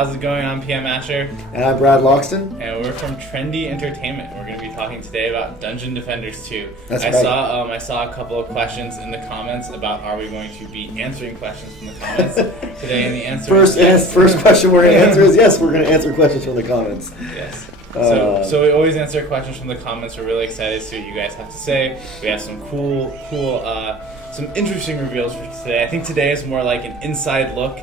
How's it going? I'm PM Asher. And I'm Brad Loxton. And we're from Trendy Entertainment. We're going to be talking today about Dungeon Defenders 2. That's right. I saw a couple of questions in the comments about are we going to be answering questions from the comments today, and the answer is yes. First question we're going to answer is yes, we're going to answer questions from the comments. Yes. So we always answer questions from the comments. We're really excited to see what you guys have to say. We have some cool, some interesting reveals for today. I think today is more like an inside look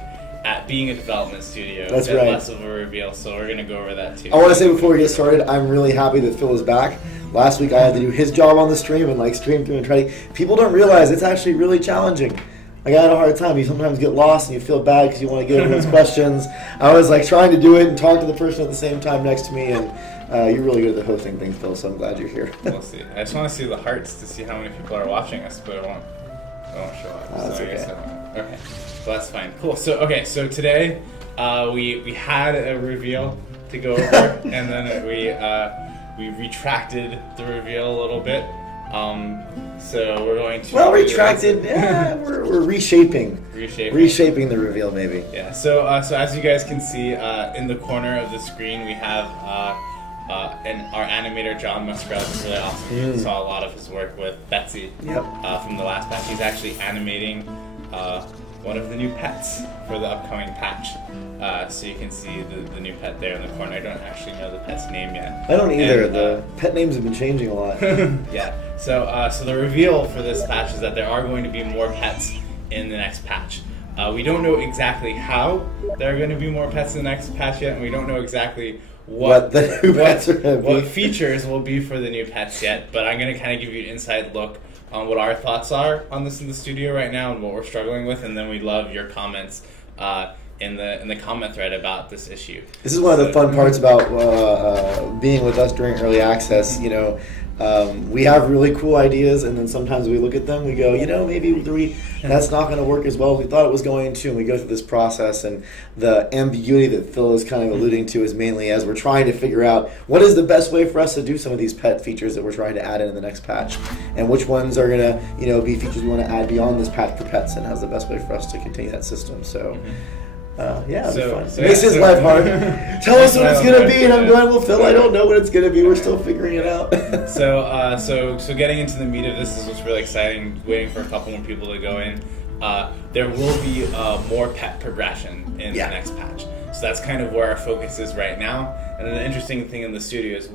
at being a development studio. That's right. Less of a reveal, so we're going to go over that too. I want to say before we get started, I'm really happy that Phil is back. Last week I had to do his job on the stream and stream through and try to... People don't realize it's actually really challenging. I had a hard time. You sometimes get lost and you feel bad because you want to get everyone's questions. I was trying to do it and talk to the person at the same time next to me, and you're really good at the hosting thing, Phil, so I'm glad you're here. We'll see. I just want to see the hearts to see how many people are watching us, but it won't show up. That's okay. Okay. So that's fine. Cool. So today we had a reveal to go over, and then we retracted the reveal a little bit. So we're going to retracted. Yeah, we're reshaping the reveal, maybe. Yeah. So as you guys can see in the corner of the screen, we have our animator John Muskrat is really awesome. You saw a lot of his work with Betsy. Yep. From the last patch. He's actually animating one of the new pets for the upcoming patch. So you can see the new pet there in the corner. I don't actually know the pet's name yet. I don't either. And, the pet names have been changing a lot. Yeah. So the reveal for this patch is that there are going to be more pets in the next patch. We don't know exactly how there are going to be more pets in the next patch yet, and we don't know exactly what the new pets are going to be. What features will be for the new pets yet. But I'm going to kind of give you an inside look on what our thoughts are on this in the studio right now and what we're struggling with, and then we'd love your comments in the comment thread about this issue. This is one of the fun parts about being with us during early access. We have really cool ideas, and then sometimes we look at them, we go, maybe that's not going to work as well as we thought it was going to, and we go through this process, and the ambiguity that Phil is kind of alluding to is mainly as we're trying to figure out what is the best way for us to do some of these pet features that we're trying to add in the next patch, and which ones are going to be features we want to add beyond this patch for pets, and how's the best way for us to continue that system. So it'll be fun. It makes his life hard. Tell us what it's going to be, and I'm going, well, Phil, I don't know what it's going to be. We're still figuring it out. So getting into the meat of this is what's really exciting, waiting for a couple more people to go in. There will be more pet progression in the next patch. So that's kind of where our focus is right now. And then the interesting thing in the studio is,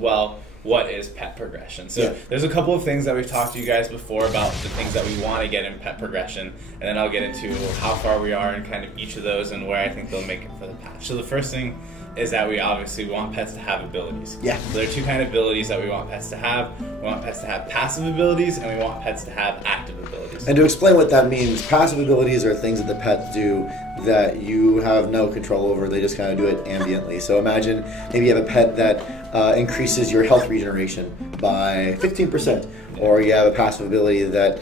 what is pet progression? So there's a couple of things that we've talked to you guys before about the things that we want to get in pet progression, and then I'll get into how far we are in kind of each of those and where I think they'll make it for the patch. So the first thing is that we obviously want pets to have abilities. Yeah. So there are two kind of abilities that we want pets to have. We want pets to have passive abilities, and we want pets to have active abilities. And to explain what that means, passive abilities are things that the pets do that you have no control over. They just kind of do it ambiently. So imagine maybe you have a pet that increases your health regeneration by 15%. Or you have a passive ability that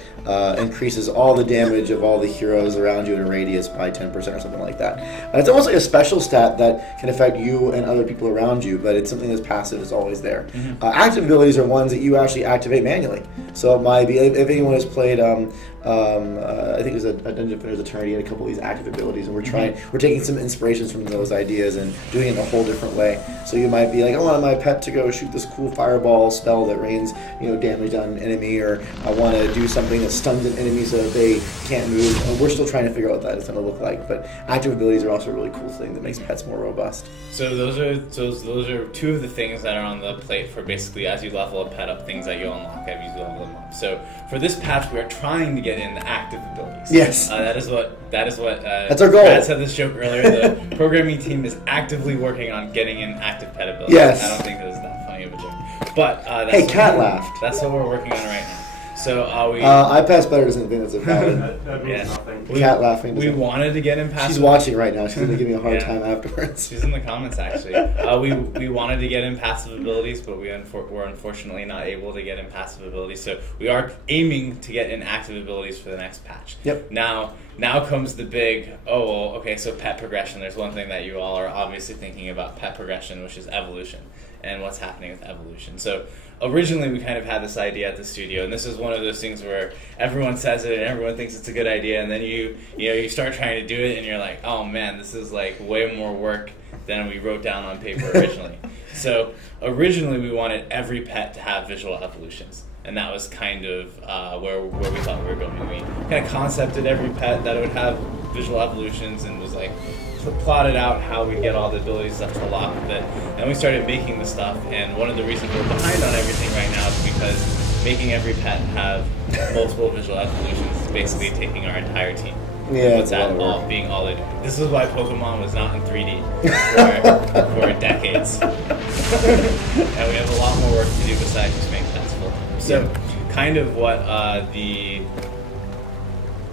increases all the damage of all the heroes around you in a radius by 10% or something like that. And it's almost like a special stat that can affect you and other people around you, but it's something that's passive, is always there. Active abilities are ones that you actually activate manually. So it might be, if anyone has played, I think it was a Dungeon Defenders Eternity and a couple of these active abilities, and we're taking some inspirations from those ideas and doing it in a whole different way. So you might be like, I want my pet to go shoot this cool fireball spell that rains damage on an enemy, or I want to do something that stuns an enemy so that they can't move. And we're still trying to figure out what that is going to look like, but active abilities are also a really cool thing that makes pets more robust. So those are two of the things that are on the plate for basically as you level a pet up, things that you'll unlock as you level them up. So for this patch, we are trying to get in the active abilities. Yes. That is what. That's our goal. Brad said this joke earlier. The programming team is actively working on getting in active pet abilities. Yes. I don't think that was that funny of a joke. But hey, cat laughed. That's what we're working on right now. So iPass better doesn't think that's a valid. that means nothing. Cat laughing. We wanted to get in passive. She's watching right now. She's going to give me a hard time afterwards. She's in the comments actually. We wanted to get in passive abilities, but we're unfortunately not able to get in passive abilities. So we are aiming to get in active abilities for the next patch. Yep. Now comes the big, so pet progression. There's one thing that you all are obviously thinking about pet progression, which is evolution and what's happening with evolution. So originally we kind of had this idea at the studio, and this is one one of those things where everyone says it and everyone thinks it's a good idea, and then you start trying to do it, and you're like, oh man, this is like way more work than we wrote down on paper originally. So originally we wanted every pet to have visual evolutions, and that was kind of where we thought we were going. We kind of concepted every pet that it would have visual evolutions, and was like plotted out how we get all the abilities stuff to lock with it. And we started making the stuff, and one of the reasons we're behind on everything right now is because making every pet have multiple visual evolutions is basically taking our entire team. Yeah, it's being all they do. This is why Pokemon was not in 3D for decades. And we have a lot more work to do besides just make pets full time. So, kind of what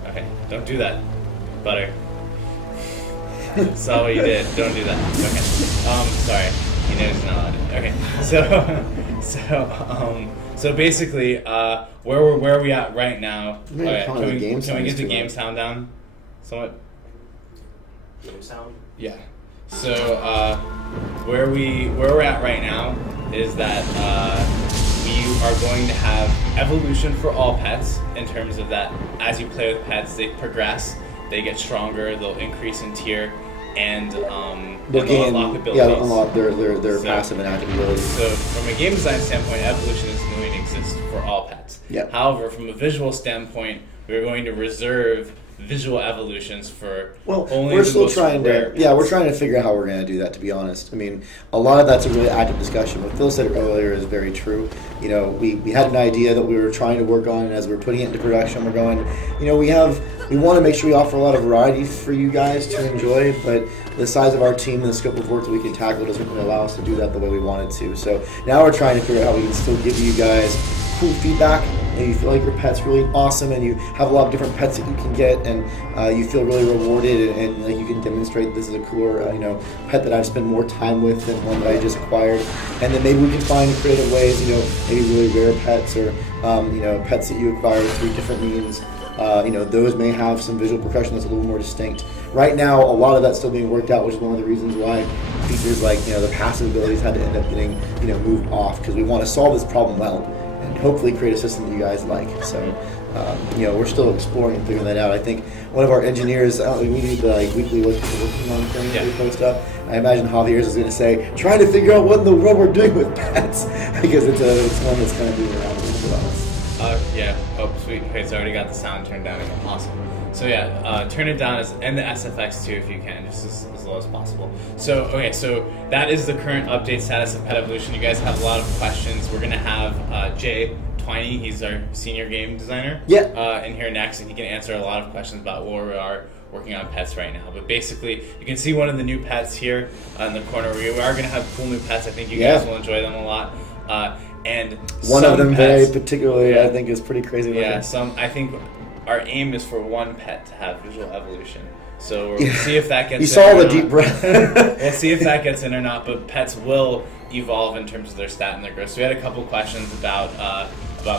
okay, don't do that, Butter. Saw what you did. Don't do that. Okay. Sorry. He knows he's not allowed to. Okay. So basically, where are we at right now? Okay. Can we get the game sound down? Somewhat. Game sound? Yeah. So where we're at right now is that we are going to have evolution for all pets in terms of that as you play with pets, they progress, they get stronger, they'll increase in tier, and they'll unlock abilities. Yeah, they'll unlock their passive and active abilities. So from a game design standpoint, evolution is going to exist for all pets. Yeah. However, from a visual standpoint, we're going to reserve visual evolutions for only we're still most trying rare to we're trying to figure out how we're going to do that, to be honest. I mean, a lot of that's a really active discussion. What Phil said earlier is very true. You know, we had an idea that we were trying to work on, and as we're putting it into production, we're going, you know, we want to make sure we offer a lot of variety for you guys to enjoy, but the size of our team and the scope of work that we can tackle doesn't really allow us to do that the way we wanted to. So now we're trying to figure out how we can still give you guys cool feedback, and you feel like your pet's really awesome, and you have a lot of different pets that you can get, and you feel really rewarded, and like you can demonstrate this is a cooler pet that I've spent more time with than one that I just acquired. And then maybe we can find creative ways, maybe really rare pets, or pets that you acquire through different means. Those may have some visual percussion that's a little more distinct. Right now, a lot of that's still being worked out, which is one of the reasons why features like the passive abilities had to end up getting moved off, because we want to solve this problem well and hopefully create a system that you guys like. So we're still exploring and figuring that out. I think one of our engineers, we need the weekly what people working on things that we post up. I imagine Javier's is going to say, trying to figure out what in the world we're doing with pets, because it's one that's kind of moving around a little bit on us. Oh, sweet. Okay, so I already got the sound turned down again. Awesome. So turn it down and the SFX too if you can, just as low as possible. So, okay, so that is the current update status of Pet Evolution. You guys have a lot of questions. We're going to have Jay Twiney, he's our senior game designer, in here next, and he can answer a lot of questions about where we are working on pets right now. But basically, you can see one of the new pets here in the corner. We are going to have cool new pets. I think you guys will enjoy them a lot. And one of them pets, very particularly, I think, is pretty crazy looking. Yeah, I think our aim is for one pet to have visual evolution. So we'll see if that gets you saw the deep breath. We'll see if that gets in or not, but pets will evolve in terms of their stat and their growth. So we had a couple questions about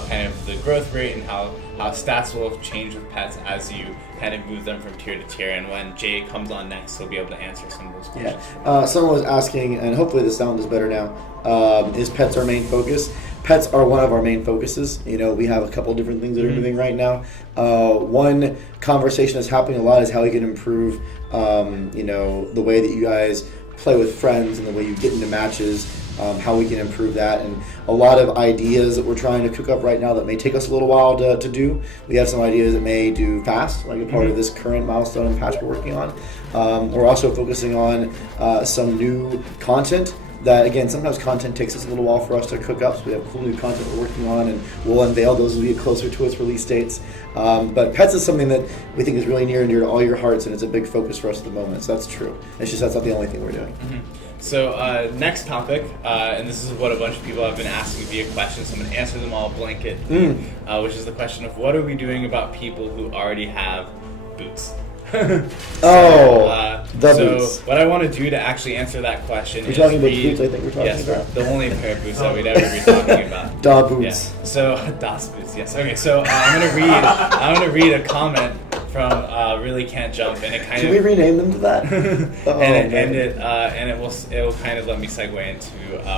kind of the growth rate and how stats will change with pets as you kind of move them from tier to tier. And when Jay comes on next, he'll be able to answer some of those questions. Yeah. Someone was asking, and hopefully the sound is better now, is pets our main focus? Pets are one of our main focuses. We have a couple different things that are moving right now. One conversation that's happening a lot is how we can improve, the way that you guys play with friends and the way you get into matches, how we can improve that, and a lot of ideas that we're trying to cook up right now that may take us a little while to do. We have some ideas that may do fast, like a part of this current milestone and patch we're working on. We're also focusing on some new content that, again, sometimes content takes us a little while for us to cook up, so we have cool new content we're working on, and we'll unveil those as we get closer to its release dates. But pets is something that we think is really near and dear to all your hearts, and it's a big focus for us at the moment, so that's true. It's just that's not the only thing we're doing. So next topic, and this is what a bunch of people have been asking via questions, so I'm going to answer them all blanketly, which is the question of what are we doing about people who already have boots? Boots. What I want to do to actually answer that question is talking about boots, I think we're talking about. The only pair of boots that we'd ever be talking about. Da boots. Yeah. So Das boots, yes. Okay, so I'm gonna read a comment Really Can't Jump, and it kind Should of we rename them to that? it will kind of let me segue into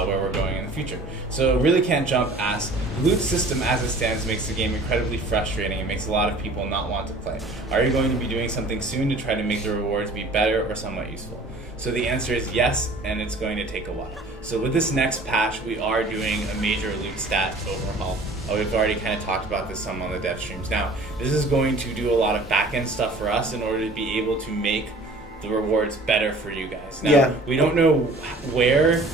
where we're going in the future. So Really Can't Jump asks, the loot system as it stands makes the game incredibly frustrating and makes a lot of people not want to play. Are you going to be doing something soon to try to make the rewards be better or somewhat useful? So the answer is yes, and it's going to take a while. So with this next patch, we are doing a major loot stat overhaul. We've already kind of talked about this some on the dev streams. Now, this is going to do a lot of back-end stuff for us in order to be able to make the rewards better for you guys. Now, we don't know where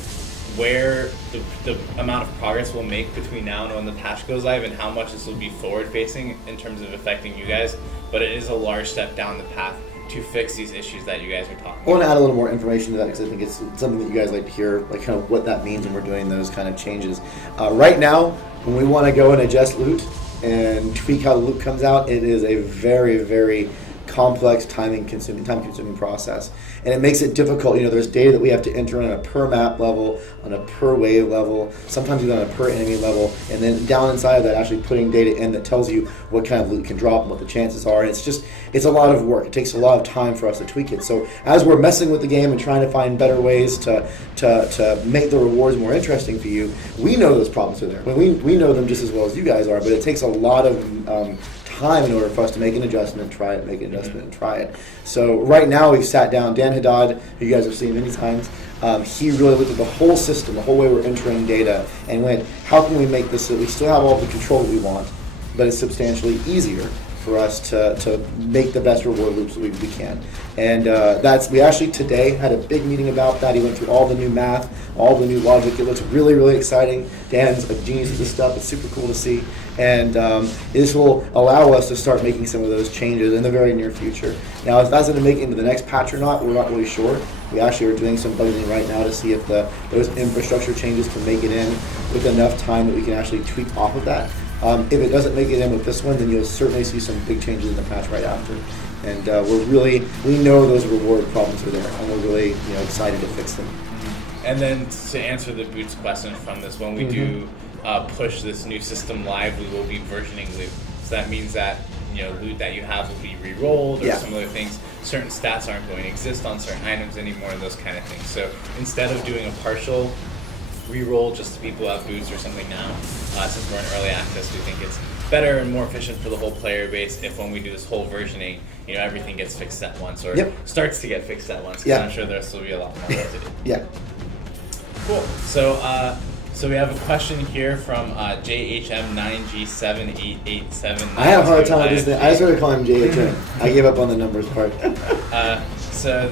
the amount of progress we'll make between now and when the patch goes live and how much this will be forward-facing in terms of affecting you guys, but it is a large step down the path to fix these issues that you guys are talking about. I want to add a little more information to that because I think it's something that you guys like to hear, like kind of what that means when we're doing those kind of changes. Right now, when we want to go and adjust loot and tweak how the loot comes out, it is a very, very complex time-consuming process, and it makes it difficult. You know, there's data that we have to enter on a per map level, on a per wave level, sometimes even on a per enemy level, and then down inside of that, actually putting data in that tells you what kind of loot can drop and what the chances are. And it's a lot of work. It takes a lot of time for us to tweak it. So as we're messing with the game and trying to find better ways to make the rewards more interesting for you, we know those problems are there. We know them just as well as you guys are, but it takes a lot of time in order for us to make an adjustment, try it, make an adjustment, and try it. So right now we've sat down, Dan Haddad, who you guys have seen many times, he really looked at the whole system, the whole way we're entering data, and went, how can we make this so that we still have all the control that we want, but it's substantially easier for us to make the best reward loops that we can. And we actually today had a big meeting about that. He went through all the new math, all the new logic. It looks really, really exciting. Dan's a genius with this stuff. It's super cool to see. And this will allow us to start making some of those changes in the very near future. Now, if that's going to make it into the next patch or not, we're not really sure. We actually are doing some bugging right now to see if those infrastructure changes can make it in with enough time that we can actually tweak off of that. If it doesn't make it in with this one, then you'll certainly see some big changes in the patch right after. And we know those reward problems are there, and we're really excited to fix them. And then to answer the Boots question from this, when we do push this new system live, we will be versioning loot. So that means that loot that you have will be re-rolled or some other things. Certain stats aren't going to exist on certain items anymore, and those kind of things. So instead of doing a partial re-roll just to people who have boots or something now, since we're in early access, we think it's better and more efficient for the whole player base if when we do this whole versioning, everything gets fixed at once or starts to get fixed at once, because I'm sure there'll still be a lot more work to do. Yeah. Cool. So we have a question here from JHM9G7887. I have a hard time with this thing. I started calling him JHM. I gave up on the numbers part. So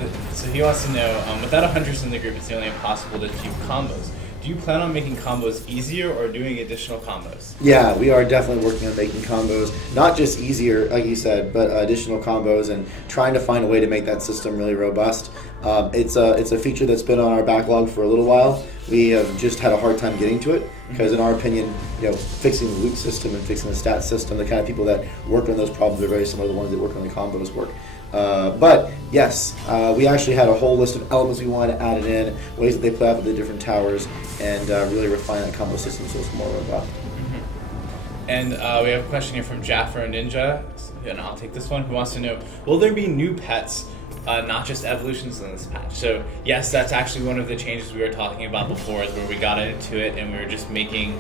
he wants to know, without a Huntress in the group, it's nearly impossible to achieve combos. Do you plan on making combos easier or doing additional combos? Yeah, we are definitely working on making combos, not just easier, like you said, but additional combos and trying to find a way to make that system really robust. It's a feature that's been on our backlog for a little while. We have just had a hard time getting to it because, in our opinion, fixing the loot system and fixing the stat system, the kind of people that work on those problems are very similar to the ones that work on the combos work. But yes, we actually had a whole list of elements we wanted to add in, ways that they play out with the different towers, and really refine that combo system so it's more robust. And we have a question here from Jaffer Ninja, and I'll take this one, who wants to know, will there be new pets, not just evolutions in this patch? So yes, that's actually one of the changes we were talking about before, is where we got into it and we were just making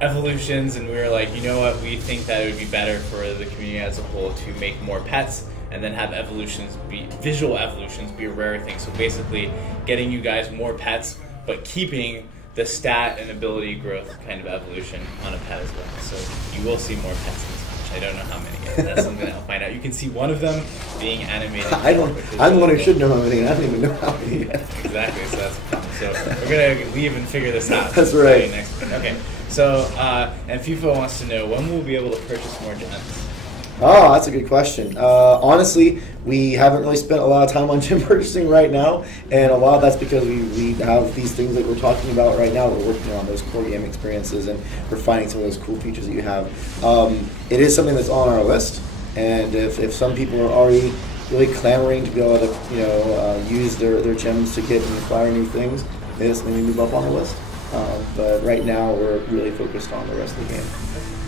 evolutions, and we were like, you know what, we think that it would be better for the community as a whole to make more pets and then have visual evolutions be a rare thing. So basically getting you guys more pets, but keeping the stat and ability growth kind of evolution on a pet as well. So you will see more pets in this patch. I don't know how many yet. That's something that I'll find out. You can see one of them being animated. I'm the one who should know how many. I don't even know how many yet. Exactly, so that's a problem. So we're going to leave and figure this out. That's right. Okay, so, and FIFA wants to know, when will we be able to purchase more gems? Oh, that's a good question. Honestly, we haven't really spent a lot of time on gem purchasing right now, and a lot of that's because we have these things that we're talking about right now. We're working on those core game experiences, and we're finding some of those cool features that you have. It is something that's on our list, and if some people are already really clamoring to be able to use their gems to get and acquire new things, maybe it's something we move up on the list. But right now, we're really focused on the rest of the game.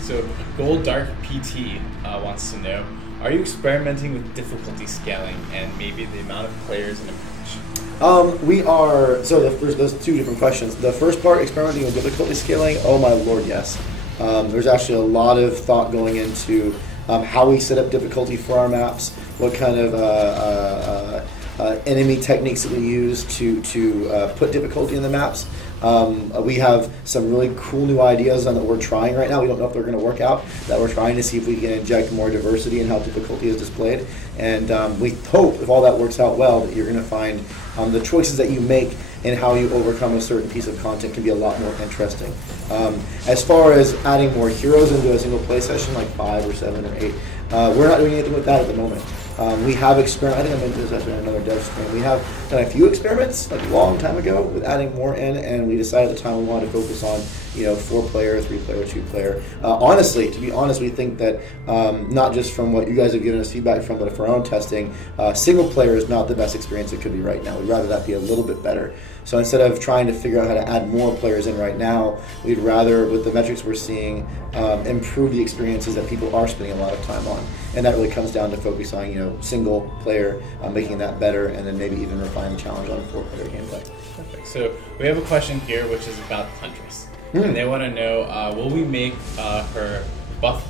So Gold Dark PT wants to know, are you experimenting with difficulty scaling and maybe the amount of players in a match? We are, so those two different questions. The first part, experimenting with difficulty scaling, oh my lord, yes. There's actually a lot of thought going into how we set up difficulty for our maps, what kind of enemy techniques that we use to put difficulty in the maps. We have some really cool new ideas that we're trying right now. We don't know if they're going to work out, that we're trying to see if we can inject more diversity in how difficulty is displayed. And we hope, if all that works out well, that you're going to find the choices that you make and how you overcome a certain piece of content can be a lot more interesting. As far as adding more heroes into a single play session, like 5 or 7 or 8, we're not doing anything with that at the moment. We have experimented, I think I mentioned this after another Devstream, we have done a few experiments, like a long time ago, with adding more in, and we decided at the time we wanted to focus on, 4-player, 3-player, 2-player. Honestly, to be honest, we think that not just from what you guys have given us feedback from, but for our own testing, single player is not the best experience it could be right now. We'd rather that be a little bit better. So instead of trying to figure out how to add more players in right now, we'd rather, with the metrics we're seeing, improve the experiences that people are spending a lot of time on. And that really comes down to focus on, single player, making that better, and then maybe even refine the challenge on 4-player gameplay. Perfect. So we have a question here, which is about the Huntress. And they want to know, will we make her buff,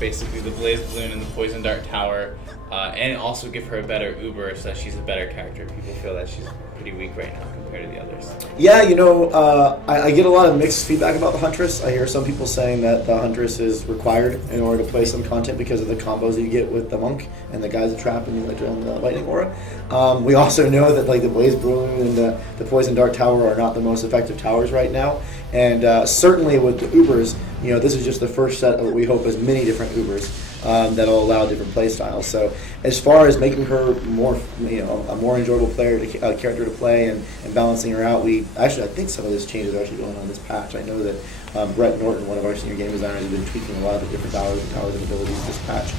basically, the Blaze Balloon and the Poison Dart Tower, and also give her a better Uber so that she's a better character? People feel that she's pretty weak right now compared to the others. Yeah, I get a lot of mixed feedback about the Huntress. I hear some people saying that the Huntress is required in order to play some content because of the combos that you get with the Monk and the Geyser Trap and the Lightning Aura. We also know that the Blaze Balloon and the Poison Dart Tower are not the most effective towers right now. And certainly with the Ubers, this is just the first set of what we hope is many different Ubers that'll allow different play styles. So as far as making her more, a more enjoyable character to play and balancing her out, I think some of those changes are actually going on this patch. I know that Brett Norton, one of our senior game designers, has been tweaking a lot of the different towers and abilities this patch.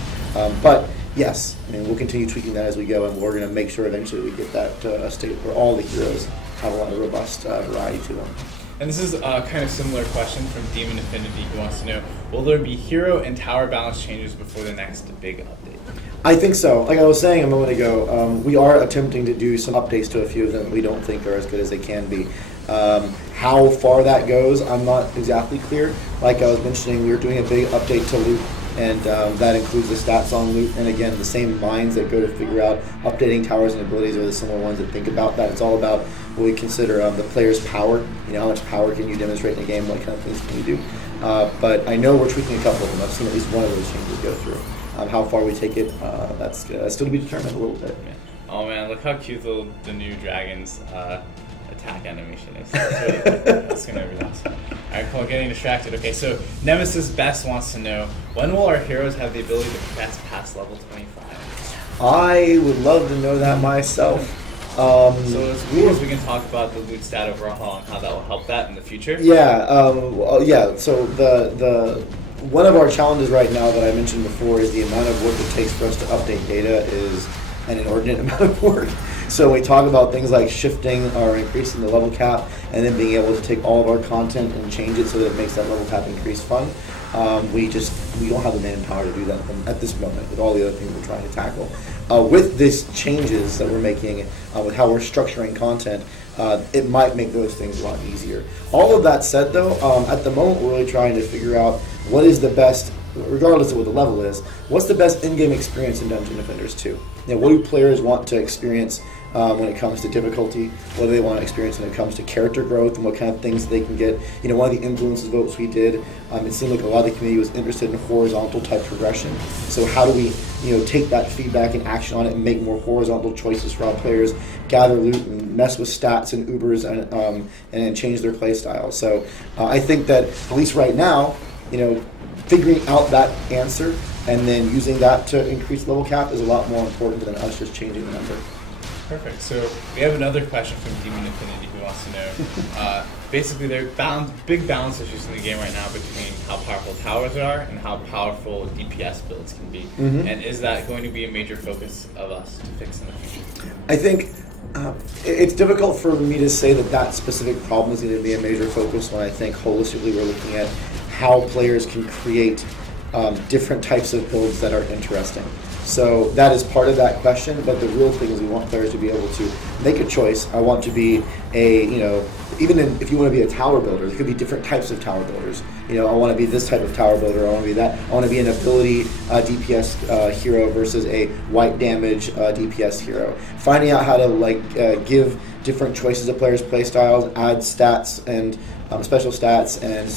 But yes, we'll continue tweaking that as we go, and we're going to make sure eventually we get that a state where all the heroes have a lot of robust variety to them. And this is a kind of similar question from Demon Affinity, who wants to know, will there be hero and tower balance changes before the next big update? I think so. Like I was saying a moment ago, we are attempting to do some updates to a few of them that we don't think are as good as they can be. How far that goes, I'm not exactly clear. Like I was mentioning, we were doing a big update to loot, and that includes the stats on loot. And again, the same minds that go to figure out updating towers and abilities are the similar ones that think about that. It's all about what we consider the player's power. How much power can you demonstrate in a game? What kind of things can you do? But I know we're tweaking a couple of them. I've seen at least one of those changes go through. How far we take it, that's still to be determined a little bit. Oh man, look how cute the new dragon's attack animation is. That's going to be awesome. Alright, cool, getting distracted. Okay, so Nemesis Best wants to know, when will our heroes have the ability to progress past level 25? I would love to know that myself. So as cool as we can talk about the loot stat overall and how that will help that in the future. Yeah, So the one of our challenges right now that I mentioned before is the amount of work it takes for us to update data is an inordinate amount of work. So we talk about things like shifting or increasing the level cap, and then being able to take all of our content and change it so that it makes that level cap increase fun. We don't have the manpower to do that at this moment with all the other things we're trying to tackle. With these changes that we're making, with how we're structuring content, it might make those things a lot easier. All of that said, though, at the moment we're really trying to figure out what is the best, regardless of what the level is, what's the best in-game experience in Dungeon Defenders 2? What do players want to experience when it comes to difficulty? What do they want to experience when it comes to character growth and what kind of things they can get? One of the influences votes we did, it seemed like a lot of the community was interested in horizontal type progression. So how do we take that feedback and action on it and make more horizontal choices for our players, gather loot and mess with stats and Ubers and change their play style? So I think that, at least right now, figuring out that answer and then using that to increase level cap is a lot more important than us just changing the number. Perfect. So we have another question from Demon Infinity who wants to know, basically there are big balance issues in the game right now between how powerful towers are and how powerful DPS builds can be. Mm-hmm. And is that going to be a major focus of us to fix in the future? I think it's difficult for me to say that specific problem is going to be a major focus when I think holistically we're looking at how players can create different types of builds that are interesting. So that is part of that question, but the real thing is we want players to be able to make a choice. I want to be if you want to be a tower builder, there could be different types of tower builders. I want to be this type of tower builder. I want to be that. I want to be an ability DPS hero versus a white damage DPS hero. Finding out how to give different choices of players' play styles, add stats and special stats and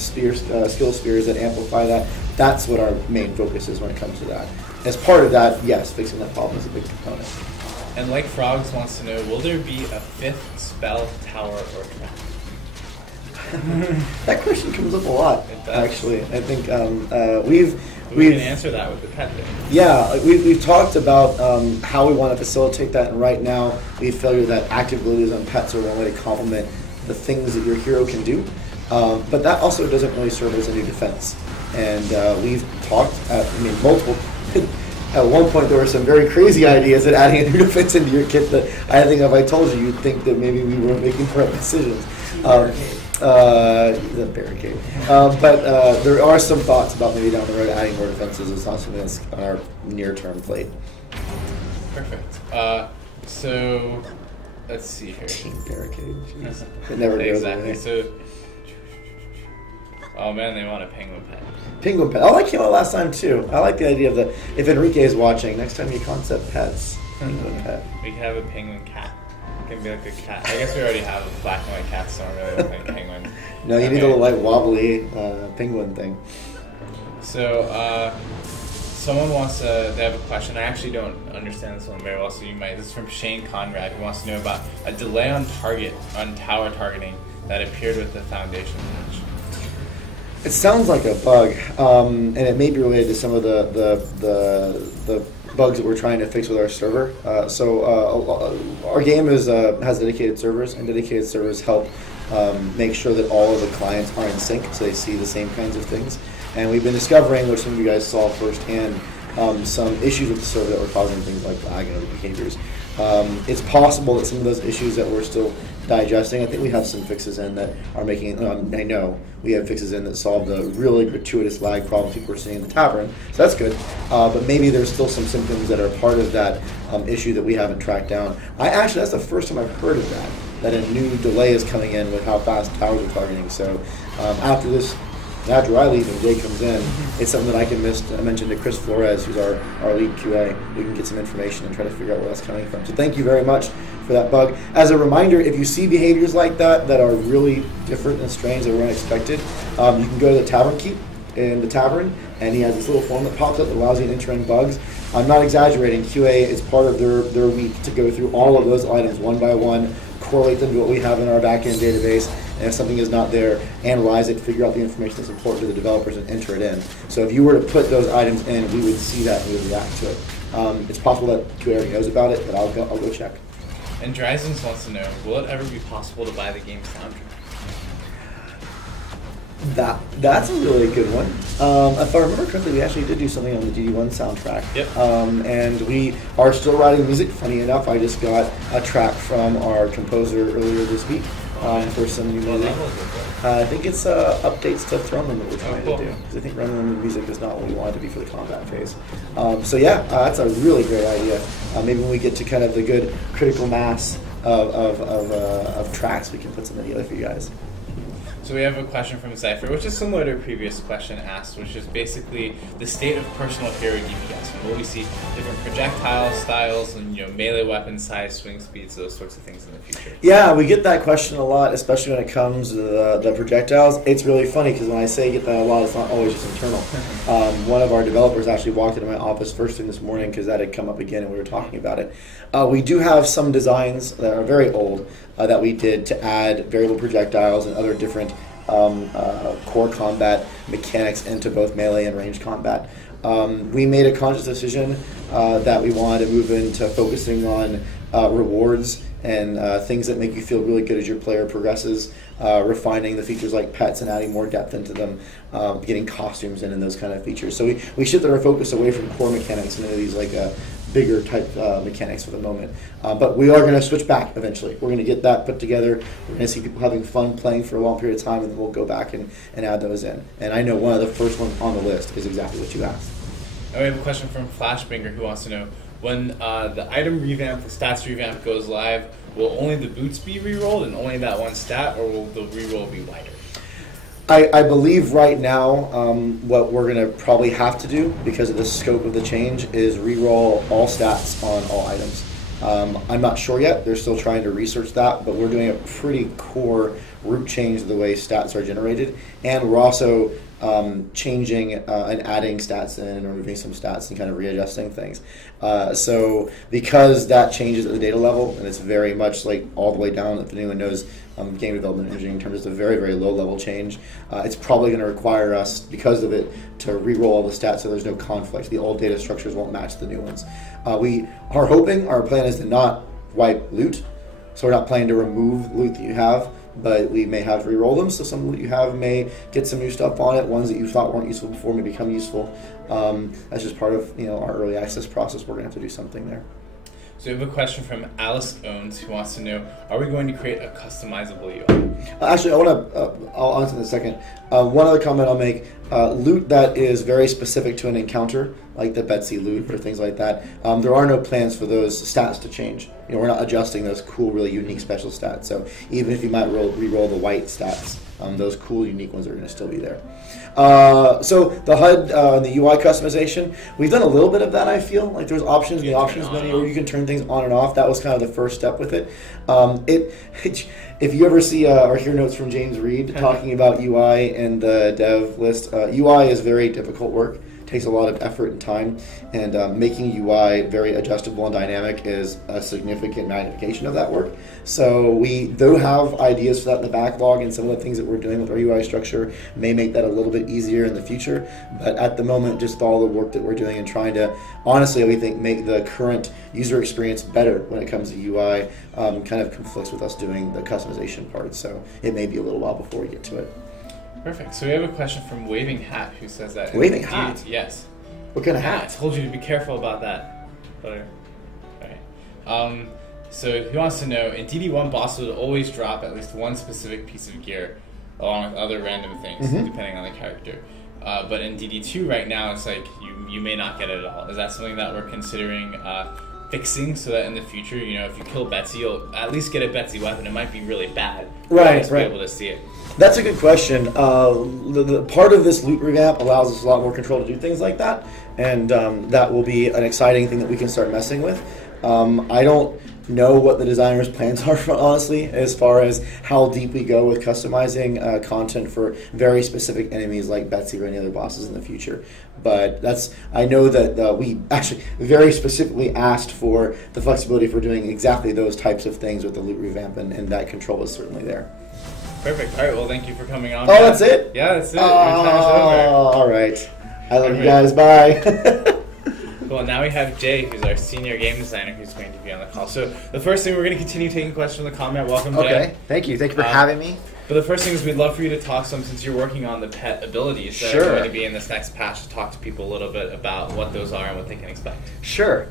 skill spheres that amplify that. That's what our main focus is when it comes to that. As part of that, yes, fixing that problem is a big component. And like Frogs wants to know, will there be a 5th spell, tower, or trap? That question comes up a lot, actually. I think we can answer that with the pet thing. Yeah, we've talked about how we want to facilitate that, and right now we feel that active abilities on pets are one way to complement the things that your hero can do. But that also doesn't really serve as a new defense. And we've talked multiple. At one point, there were some very crazy ideas at adding a new defense into your kit that I think if I told you, you'd think that maybe we weren't making the right decisions. The barricade. But there are some thoughts about maybe down the road adding more defenses. It's not something that's on our near-term plate. Perfect. So, let's see here. Barricade. It never goes away. So, oh man, they want a penguin pet. Penguin pet. Oh, that came out last time too. I like the idea of if Enrique is watching, next time you concept pets, penguin pet. We can have a penguin cat. It can be like a cat. I guess we already have a black and white cat, so I don't really look like a penguin. No, you need a little wobbly penguin thing. So, someone wants to, they have a question. I actually don't understand this one very well, so you might. This is from Shane Conrad, who wants to know about a delay on tower targeting that appeared with the Foundation patch. It sounds like a bug, and it may be related to some of the bugs that we're trying to fix with our server. Our game has dedicated servers, and dedicated servers help make sure that all of the clients are in sync, so they see the same kinds of things. And we've been discovering, which some of you guys saw firsthand, some issues with the server that were causing things like lag and other behaviors. It's possible that some of those issues that we're still digesting, I think we have some fixes in that are making it, I know we have fixes in that solve the really gratuitous lag problems people are seeing in the tavern, so that's good. But maybe there's still some symptoms that are part of that issue that we haven't tracked down. That's the first time I've heard of that a new delay is coming in with how fast towers are targeting. So after I leave and Jay comes in, it's something that I can mention to Chris Flores, who's our lead QA. We can get some information and try to figure out where that's coming from. So thank you very much for that bug. As a reminder, if you see behaviors like that are really different and strange that were unexpected, you can go to the tavern keep in the tavern, and he has this little form that pops up that allows you to enter in bugs. I'm not exaggerating. QA is part of their week to go through all of those items one by one, correlate them to what we have in our backend database, and if something is not there, analyze it, figure out the information that's important to the developers, and enter it in. So if you were to put those items in, we would see that and we would react to it. It's possible that QA already knows about it, but I'll go check. And Dryzens wants to know, will it ever be possible to buy the game's soundtrack? That's a really good one. If I remember correctly, we actually did do something on the DD1 soundtrack. Yep. And we are still writing music. Funny enough, I just got a track from our composer earlier this week for some new music. I think it's updates to Throne Room that we're trying to do. Because I think Throne Room music is not what we want it to be for the combat phase. That's a really great idea. Maybe when we get to kind of the good critical mass of tracks, we can put something together for you guys. So we have a question from Cypher, which is similar to a previous question asked, which is basically the state of personal hero DPS. And will we see different projectile styles and melee weapon size, swing speeds, those sorts of things in the future? Yeah, we get that question a lot, especially when it comes to the projectiles. It's really funny because when I say get that a lot, it's not always just internal. One of our developers actually walked into my office first thing this morning because that had come up again and we were talking about it. We do have some designs that are very old that we did to add variable projectiles and other different core combat mechanics into both melee and ranged combat. We made a conscious decision that we wanted to move into focusing on rewards and things that make you feel really good as your player progresses, refining the features like pets and adding more depth into them, getting costumes in and those kind of features. So we shifted our focus away from core mechanics into these bigger type mechanics for the moment. But we are going to switch back eventually. We're going to get that put together. We're going to see people having fun playing for a long period of time, and then we'll go back and add those in. And I know one of the first ones on the list is exactly what you asked. And we have a question from Flashbanger who wants to know, when the item revamp, the stats revamp goes live, will only the boots be rerolled and only that one stat, or will the reroll be wider? I believe right now what we're going to probably have to do, because of the scope of the change, is reroll all stats on all items. I'm not sure yet. They're still trying to research that, but we're doing a pretty core root change of the way stats are generated, and we're also changing and adding stats in and removing some stats and kind of readjusting things. So because that changes at the data level, and it's very much like all the way down, if anyone knows game development engineering in terms of a very, very low level change, it's probably going to require us, because of it, to re-roll all the stats so there's no conflict. The old data structures won't match the new ones. We are hoping, our plan is to not wipe loot, so we're not planning to remove loot that you have, but we may have to re-roll them, so some loot you have may get some new stuff on it. Ones that you thought weren't useful before may become useful. That's just part of our early access process. We're going to have to do something there. So we have a question from Alice Owens who wants to know, are we going to create a customizable UI? Actually, I'll answer in a second. One other comment I'll make, loot that is very specific to an encounter, like the Betsy loot or things like that, there are no plans for those stats to change. We're not adjusting those cool, really unique special stats. So even if you might re-roll the white stats, those cool, unique ones are going to still be there. So the HUD and the UI customization, we've done a little bit of that, I feel. Like there's options in the options menu where you can turn things on and off. That was kind of the first step with it. If you ever see or hear notes from James Reed talking about UI and the dev list, UI is very difficult work. Takes a lot of effort and time, and making UI very adjustable and dynamic is a significant magnification of that work. So we do have ideas for that in the backlog, and some of the things that we're doing with our UI structure may make that a little bit easier in the future. But at the moment, just all the work that we're doing and trying to, honestly, we think make the current user experience better when it comes to UI kind of conflicts with us doing the customization part. So it may be a little while before we get to it. Perfect. So we have a question from Waving Hat who says that... Waving Hat? Yes. What kind of Yeah, hat? I told you to be careful about that. But, okay. So he wants to know, in DD1, bosses would always drop at least one specific piece of gear along with other random things, depending on the character. But in DD2 right now, it's like you may not get it at all. Is that something that we're considering fixing so that in the future, if you kill Betsy, you'll at least get a Betsy weapon? It might be really bad. Right. Be able to see it. That's a good question. The part of this loot revamp allows us a lot more control to do things like that, and that will be an exciting thing that we can start messing with. I don't know what the designer's plans are, honestly, as far as how deep we go with customizing content for very specific enemies like Betsy or any other bosses in the future. But I know that we actually very specifically asked for the flexibility for doing exactly those types of things with the loot revamp, and that control is certainly there. Perfect. All right. Well, thank you for coming on. Oh, that's it? Yeah, that's it. Oh, all right. I love you guys. Bye. Cool. Now we have Jay, who's our senior game designer, who's going to be on the call. So the first thing, we're going to continue taking questions in the comment. Welcome, Jay. Okay. Thank you. Thank you for having me. But the first thing is we'd love for you to talk some, since you're working on the pet abilities that are going to be in this next patch, to talk to people a little bit about what those are and what they can expect. Sure.